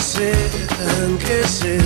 anche se.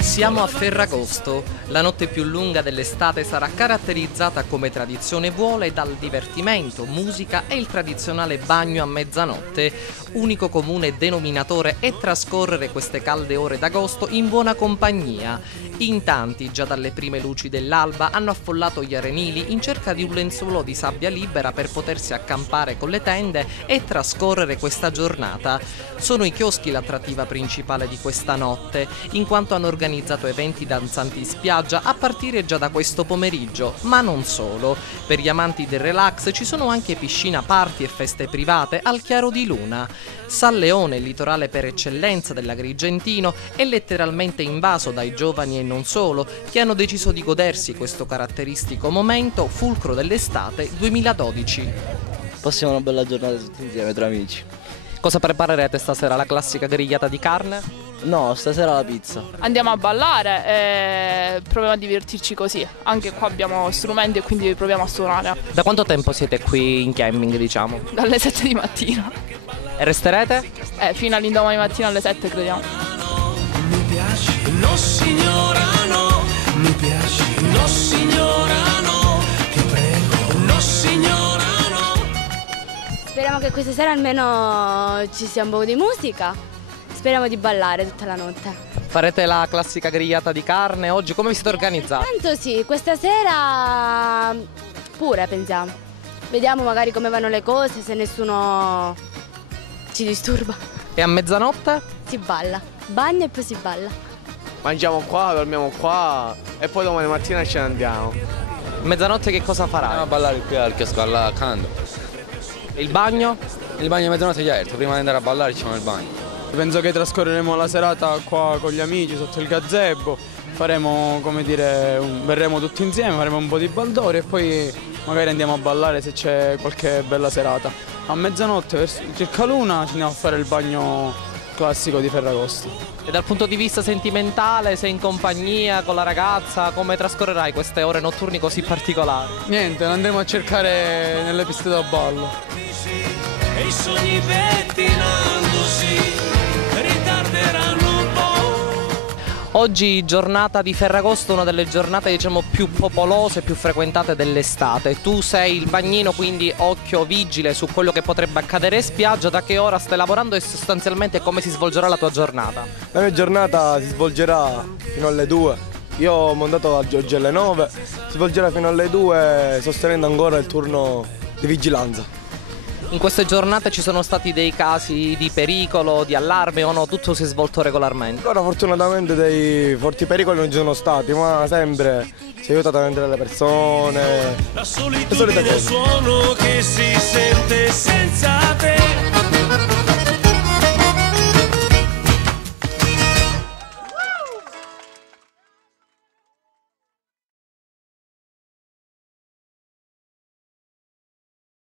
Siamo a Ferragosto. La notte più lunga dell'estate sarà caratterizzata, come tradizione vuole, dal divertimento, musica e il tradizionale bagno a mezzanotte. Unico comune denominatore è trascorrere queste calde ore d'agosto in buona compagnia. In tanti, già dalle prime luci dell'alba, hanno affollato gli arenili in cerca di un lenzuolo di sabbia libera per potersi accampare con le tende e trascorrere questa giornata. Sono i chioschi l'attrattiva principale di questa notte, in quanto hanno organizzato eventi danzanti in spiaggia a partire già da questo pomeriggio, ma non solo. Per gli amanti del relax ci sono anche piscina party e feste private al chiaro di luna. San Leone, il litorale per eccellenza dell'Agrigentino, è letteralmente invaso dai giovani e non solo, che hanno deciso di godersi questo caratteristico momento, fulcro dell'estate 2012. Passiamo una bella giornata tutti insieme tra amici. Cosa preparerete stasera? La classica grigliata di carne? No, stasera la pizza. Andiamo a ballare e proviamo a divertirci così. Anche qua abbiamo strumenti e quindi proviamo a suonare. Da quanto tempo siete qui in camping, diciamo? Dalle 7 di mattina. E resterete? Fino all'indomani mattina alle 7 crediamo. Mi piaci, no signora no, mi piaci, no signora no, ti prego, no signora no. Speriamo che questa sera almeno ci sia un po' di musica. Speriamo di ballare tutta la notte. Farete la classica grigliata di carne oggi? Come vi siete organizzati? Tanto sì, questa sera pure pensiamo. Vediamo magari come vanno le cose, se nessuno ci disturba. E a mezzanotte? Si balla, bagno e poi si balla. Mangiamo qua, dormiamo qua e poi domani mattina ce ne andiamo. Mezzanotte che cosa Andiamo farai? a ballare qui al chiosco, accanto. Il bagno? Il bagno a mezzanotte già aperto, prima di andare a ballare facciamo il bagno. Penso che trascorreremo la serata qua con gli amici sotto il gazebo, faremo, come dire, verremo tutti insieme, faremo un po' di baldori e poi magari andiamo a ballare se c'è qualche bella serata. A mezzanotte, verso circa l'una, ci andiamo a fare il bagno classico di Ferragosto. E dal punto di vista sentimentale, sei in compagnia con la ragazza, come trascorrerai queste ore notturni così particolari? Niente, andremo a cercare nelle piste da ballo. E i sogni pettinandosi ritarderanno un po'. Oggi giornata di Ferragosto, una delle giornate diciamo più popolose, più frequentate dell'estate. Tu sei il bagnino, quindi occhio vigile su quello che potrebbe accadere in spiaggia. Da che ora stai lavorando e sostanzialmente come si svolgerà la tua giornata? La mia giornata si svolgerà fino alle 2. Io ho montato oggi alle 9, si svolgerà fino alle 2 sostenendo ancora il turno di vigilanza. In queste giornate ci sono stati dei casi di pericolo, di allarme o no? Tutto si è svolto regolarmente? Ora fortunatamente dei forti pericoli non ci sono stati, ma sempre si è aiutato a vendere le persone. La solitudine è un suono che si sente senza te.